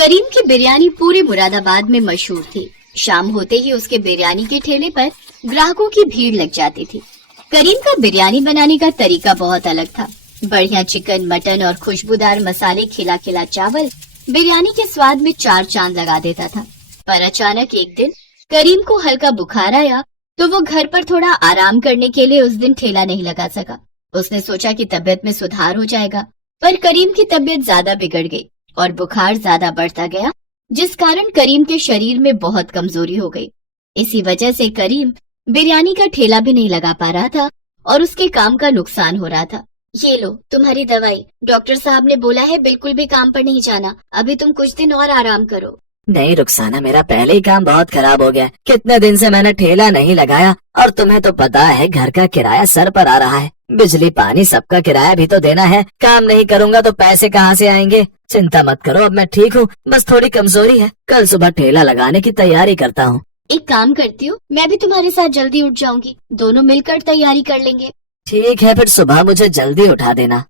करीम की बिरयानी पूरे मुरादाबाद में मशहूर थी। शाम होते ही उसके बिरयानी के ठेले पर ग्राहकों की भीड़ लग जाती थी। करीम का बिरयानी बनाने का तरीका बहुत अलग था। बढ़िया चिकन, मटन और खुशबूदार मसाले, खिला खिला चावल बिरयानी के स्वाद में चार चांद लगा देता था। पर अचानक एक दिन करीम को हल्का बुखार आया तो वो घर पर थोड़ा आराम करने के लिए उस दिन ठेला नहीं लगा सका। उसने सोचा कि तबीयत में सुधार हो जाएगा, पर करीम की तबीयत ज्यादा बिगड़ गई और बुखार ज्यादा बढ़ता गया, जिस कारण करीम के शरीर में बहुत कमजोरी हो गई। इसी वजह से करीम बिरयानी का ठेला भी नहीं लगा पा रहा था और उसके काम का नुकसान हो रहा था। ये लो तुम्हारी दवाई, डॉक्टर साहब ने बोला है बिल्कुल भी काम पर नहीं जाना, अभी तुम कुछ दिन और आराम करो। नहीं रुखसाना, मेरा पहले ही काम बहुत खराब हो गया। कितने दिन से मैंने ठेला नहीं लगाया और तुम्हें तो पता है घर का किराया सर पर आ रहा है, बिजली पानी सबका किराया भी तो देना है। काम नहीं करूँगा तो पैसे कहाँ से आएंगे। चिंता मत करो, अब मैं ठीक हूँ, बस थोड़ी कमजोरी है। कल सुबह ठेला लगाने की तैयारी करता हूँ। एक काम करती हूँ, मैं भी तुम्हारे साथ जल्दी उठ जाऊंगी, दोनों मिलकर तैयारी कर लेंगे। ठीक है, फिर सुबह मुझे जल्दी उठा देना।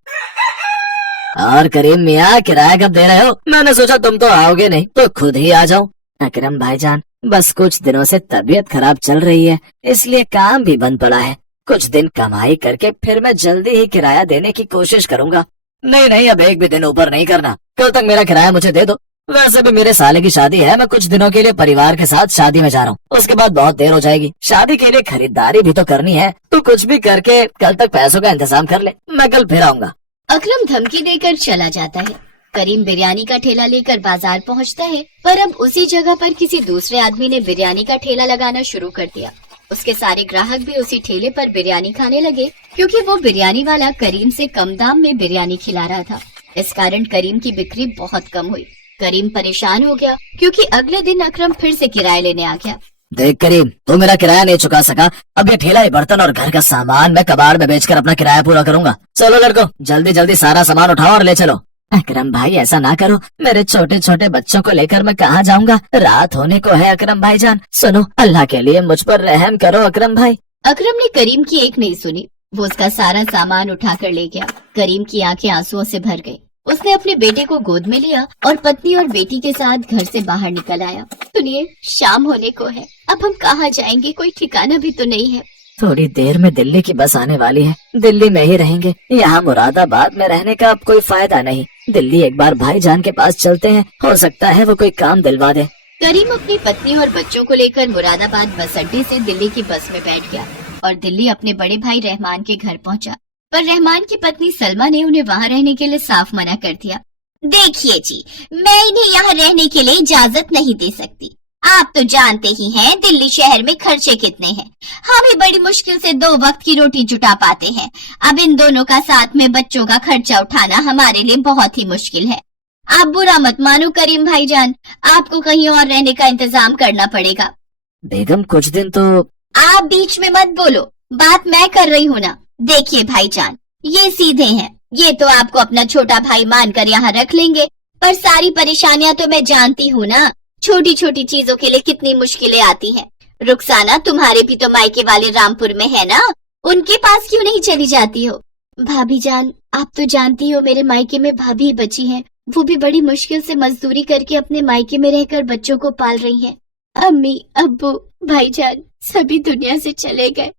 और करीम मियाँ, किराया कब दे रहे हो? मैंने सोचा तुम तो आओगे नहीं तो खुद ही आ जाऊं। अकरम भाईजान, बस कुछ दिनों से तबीयत खराब चल रही है, इसलिए काम भी बंद पड़ा है। कुछ दिन कमाई करके फिर मैं जल्दी ही किराया देने की कोशिश करूंगा। नहीं, अब एक भी दिन ऊपर नहीं करना। कल तक मेरा किराया मुझे दे दो। वैसे भी मेरे साले की शादी है, मैं कुछ दिनों के लिए परिवार के साथ शादी में जा रहा हूँ, उसके बाद बहुत देर हो जाएगी। शादी के लिए खरीदारी भी तो करनी है। तू कुछ भी करके कल तक पैसों का इंतजाम कर ले, मैं कल फिर आऊंगा। अकरम धमकी देकर चला जाता है। करीम बिरयानी का ठेला लेकर बाजार पहुंचता है, पर अब उसी जगह पर किसी दूसरे आदमी ने बिरयानी का ठेला लगाना शुरू कर दिया। उसके सारे ग्राहक भी उसी ठेले पर बिरयानी खाने लगे, क्योंकि वो बिरयानी वाला करीम से कम दाम में बिरयानी खिला रहा था। इस कारण करीम की बिक्री बहुत कम हुई। करीम परेशान हो गया, क्योंकि अगले दिन अकरम फिर से किराया लेने आ गया। देख करीम, तू मेरा किराया नहीं चुका सका, अब ये ठेला, ये बर्तन और घर का सामान मैं कबाड़ में बेचकर अपना किराया पूरा करूंगा। चलो लड़को, जल्दी जल्दी सारा सामान उठाओ और ले चलो। अकरम भाई, ऐसा ना करो, मेरे छोटे छोटे बच्चों को लेकर मैं कहाँ जाऊंगा, रात होने को है। अकरम भाईजान सुनो, अल्लाह के लिए मुझ पर रहम करो अकरम भाई। अकरम ने करीम की एक नहीं सुनी, वो उसका सारा सामान उठाकर ले गया। करीम की आंखें आंसुओं से भर गई। उसने अपने बेटे को गोद में लिया और पत्नी और बेटी के साथ घर से बाहर निकल आया। सुनिए, शाम होने को है, अब हम कहाँ जाएंगे, कोई ठिकाना भी तो नहीं है। थोड़ी देर में दिल्ली की बस आने वाली है, दिल्ली में ही रहेंगे। यहाँ मुरादाबाद में रहने का अब कोई फायदा नहीं। दिल्ली एक बार भाईजान के पास चलते हैं, हो सकता है वो कोई काम दिलवा दे। करीम अपनी पत्नी और बच्चों को लेकर मुरादाबाद बस अड्डे से दिल्ली की बस में बैठ गया और दिल्ली अपने बड़े भाई रहमान के घर पहुंचा। पर रहमान की पत्नी सलमा ने उन्हें वहाँ रहने के लिए साफ मना कर दिया। देखिए जी, मैं इन्हें यहाँ रहने के लिए इजाजत नहीं दे सकती। आप तो जानते ही हैं दिल्ली शहर में खर्चे कितने हैं। हम ही बड़ी मुश्किल से 2 वक्त की रोटी जुटा पाते हैं। अब इन दोनों का साथ में बच्चों का खर्चा उठाना हमारे लिए बहुत ही मुश्किल है। आप बुरा मत मानो करीम भाईजान, आपको कहीं और रहने का इंतजाम करना पड़ेगा। बेगम, कुछ दिन तो। आप बीच में मत बोलो, बात मैं कर रही हूँ ना। देखिए भाईजान, ये सीधे हैं, ये तो आपको अपना छोटा भाई मानकर यहाँ रख लेंगे, पर सारी परेशानियां तो मैं जानती हूँ ना। छोटी छोटी चीजों के लिए कितनी मुश्किलें आती हैं। रुखसाना, तुम्हारे भी तो मायके वाले रामपुर में है ना, उनके पास क्यों नहीं चली जाती हो? भाभी जान, आप तो जानती हो मेरे मायके में भाभी ही बची हैं, वो भी बड़ी मुश्किल से मजदूरी करके अपने मायके में रहकर बच्चों को पाल रही हैं। अम्मी, अब्बू, भाईजान सभी दुनिया से चले गए।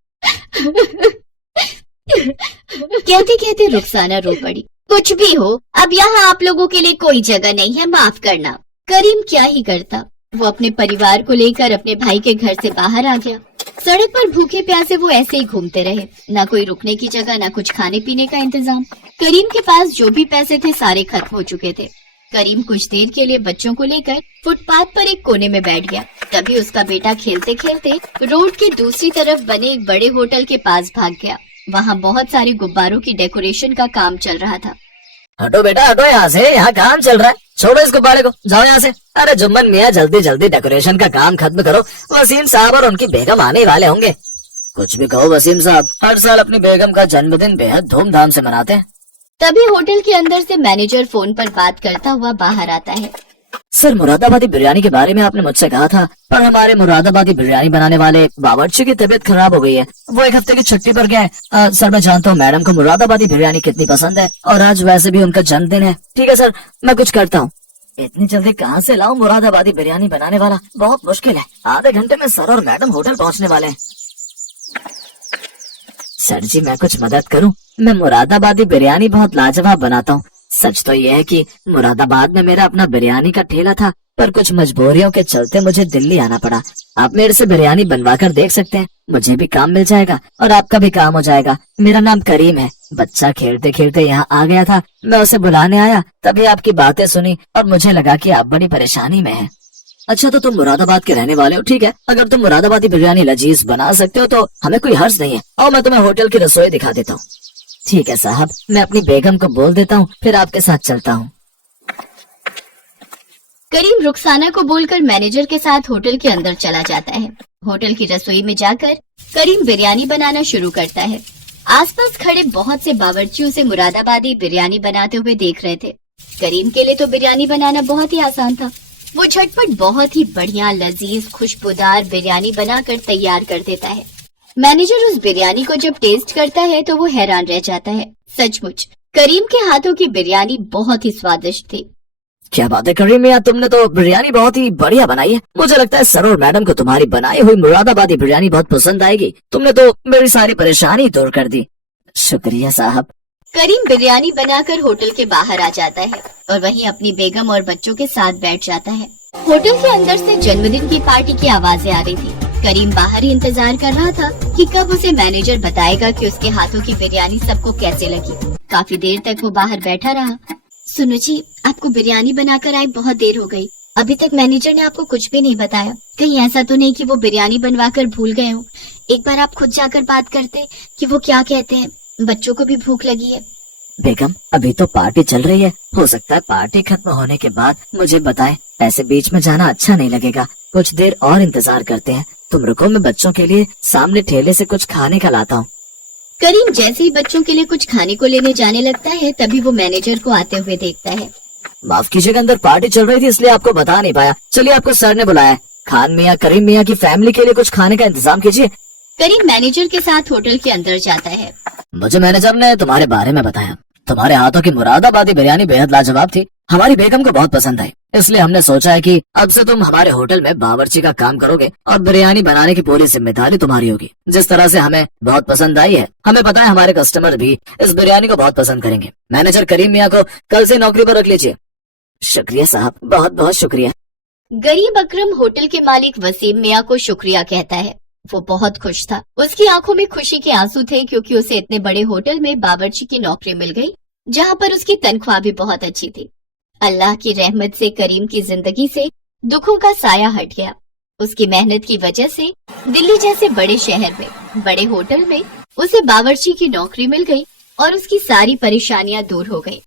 कहते कहते रुखसाना रो पड़ी। कुछ भी हो, अब यहाँ आप लोगों के लिए कोई जगह नहीं है, माफ करना। करीम क्या ही करता, वो अपने परिवार को लेकर अपने भाई के घर से बाहर आ गया। सड़क पर भूखे प्यासे वो ऐसे ही घूमते रहे, ना कोई रुकने की जगह, ना कुछ खाने पीने का इंतजाम। करीम के पास जो भी पैसे थे सारे खत्म हो चुके थे। करीम कुछ देर के लिए बच्चों को लेकर फुटपाथ पर एक कोने में बैठ गया। तभी उसका बेटा खेलते खेलते रोड की दूसरी तरफ बने एक बड़े होटल के पास भाग गया। वहाँ बहुत सारे गुब्बारों की डेकोरेशन का काम चल रहा था। हटो बेटा, हटो यहाँ से, यहाँ काम चल रहा है, छोड़ो इस गुब्बारे को, जाओ यहाँ से। अरे जुम्मन मियाँ, जल्दी जल्दी डेकोरेशन का काम खत्म करो, वसीम साहब और उनकी बेगम आने वाले होंगे। कुछ भी कहो वसीम साहब, हर साल अपनी बेगम का जन्मदिन बेहद धूमधाम से मनाते हैं। तभी होटल के अंदर से मैनेजर फोन पर बात करता हुआ बाहर आता है। सर, मुरादाबादी बिरयानी के बारे में आपने मुझसे कहा था, पर हमारे मुरादाबादी बिरयानी बनाने वाले बावर्ची की तबीयत खराब हो गई है, वो 1 हफ्ते की छुट्टी पर गया है। सर, मैं जानता हूँ मैडम को मुरादाबादी बिरयानी कितनी पसंद है, और आज वैसे भी उनका जन्मदिन है। ठीक है सर, मैं कुछ करता हूँ। इतनी जल्दी कहाँ से लाऊं मुरादाबादी बिरयानी बनाने वाला? बहुत मुश्किल है। आधे घंटे में सर और मैडम होटल पहुँचने वाले हैं। सर जी, मैं कुछ मदद करूं? मैं मुरादाबादी बिरयानी बहुत लाजवाब बनाता हूँ। सच तो ये है कि मुरादाबाद में मेरा अपना बिरयानी का ठेला था, पर कुछ मजबूरियों के चलते मुझे दिल्ली आना पड़ा। आप मेरे से बिरयानी बनवा कर देख सकते हैं, मुझे भी काम मिल जाएगा और आपका भी काम हो जाएगा। मेरा नाम करीम है। बच्चा खेलते खेलते यहाँ आ गया था, मैं उसे बुलाने आया, तभी आपकी बातें सुनी और मुझे लगा कि आप बड़ी परेशानी में हैं। अच्छा, तो तुम मुरादाबाद के रहने वाले हो? ठीक है, अगर तुम मुरादाबादी बिरयानी लजीज बना सकते हो तो हमें कोई हर्ज नहीं है। और मैं तुम्हें होटल की रसोई दिखा देता हूँ। ठीक है साहब, मैं अपनी बेगम को बोल देता हूँ, फिर आपके साथ चलता हूँ। करीम रुखसाना को बोलकर मैनेजर के साथ होटल के अंदर चला जाता है। होटल की रसोई में जाकर करीम बिरयानी बनाना शुरू करता है। आसपास खड़े बहुत से बावर्ची उसे मुरादाबादी बिरयानी बनाते हुए देख रहे थे। करीम के लिए तो बिरयानी बनाना बहुत ही आसान था। वो झटपट बहुत ही बढ़िया, लजीज, खुशबूदार बिरयानी बनाकर तैयार कर देता है। मैनेजर उस बिरयानी को जब टेस्ट करता है तो वो हैरान रह जाता है। सचमुच करीम के हाथों की बिरयानी बहुत ही स्वादिष्ट थी। क्या बात है करीम मियां, तुमने तो बिरयानी बहुत ही बढ़िया बनाई है। मुझे लगता है सर और मैडम को तुम्हारी बनाई हुई मुरादाबादी बिरयानी बहुत पसंद आएगी। तुमने तो मेरी सारी परेशानी दूर कर दी। शुक्रिया साहब। करीम बिरयानी बनाकर होटल के बाहर आ जाता है और वहीं अपनी बेगम और बच्चों के साथ बैठ जाता है। होटल के अंदर से जन्मदिन की पार्टी की आवाजें आ रही थी। करीम बाहर ही इंतजार कर रहा था कि कब उसे मैनेजर बताएगा कि उसके हाथों की बिरयानी सबको कैसे लगी। काफी देर तक वो बाहर बैठा रहा। सुनो जी, आपको बिरयानी बनाकर आए बहुत देर हो गई। अभी तक मैनेजर ने आपको कुछ भी नहीं बताया। कहीं ऐसा तो नहीं कि वो बिरयानी बनवाकर भूल गए हो? एक बार आप खुद जाकर बात करते कि वो क्या कहते हैं। बच्चों को भी भूख लगी है। बेगम, अभी तो पार्टी चल रही है, हो सकता है पार्टी खत्म होने के बाद मुझे बताएं। ऐसे बीच में जाना अच्छा नहीं लगेगा। कुछ देर और इंतजार करते हैं। तुम रुको, मैं बच्चों के लिए सामने ठेले से कुछ खाने का लाता हूँ। करीम जैसे ही बच्चों के लिए कुछ खाने को लेने जाने लगता है, तभी वो मैनेजर को आते हुए देखता है। माफ कीजिएगा, अंदर पार्टी चल रही थी इसलिए आपको बता नहीं पाया। चलिए, आपको सर ने बुलाया है। खान मियाँ, करीम मियाँ की फैमिली के लिए कुछ खाने का इंतजाम कीजिए। करीम मैनेजर के साथ होटल के अंदर जाता है। मुझे मैनेजर ने तुम्हारे बारे में बताया। तुम्हारे हाथों की मुरादाबादी बिरयानी बेहद लाजवाब थी। हमारी बेगम को बहुत पसंद आई, इसलिए हमने सोचा है कि अब से तुम हमारे होटल में बावर्ची का काम करोगे और बिरयानी बनाने की पूरी जिम्मेदारी तुम्हारी होगी। जिस तरह से हमें बहुत पसंद आई है, हमें पता है हमारे कस्टमर भी इस बिरयानी को बहुत पसंद करेंगे। मैनेजर करीम मियाँ को कल से नौकरी पर रख लीजिए। शुक्रिया साहब, बहुत बहुत शुक्रिया। गरीब अकरम होटल के मालिक वसीम मियाँ को शुक्रिया कहता है। वो बहुत खुश था। उसकी आंखों में खुशी के आंसू थे, क्योंकि उसे इतने बड़े होटल में बावर्ची की नौकरी मिल गई, जहाँ पर उसकी तनख्वाह भी बहुत अच्छी थी। अल्लाह की रहमत से करीम की जिंदगी से दुखों का साया हट गया। उसकी मेहनत की वजह से दिल्ली जैसे बड़े शहर में, बड़े होटल में उसे बावर्ची की नौकरी मिल गई और उसकी सारी परेशानियां दूर हो गई।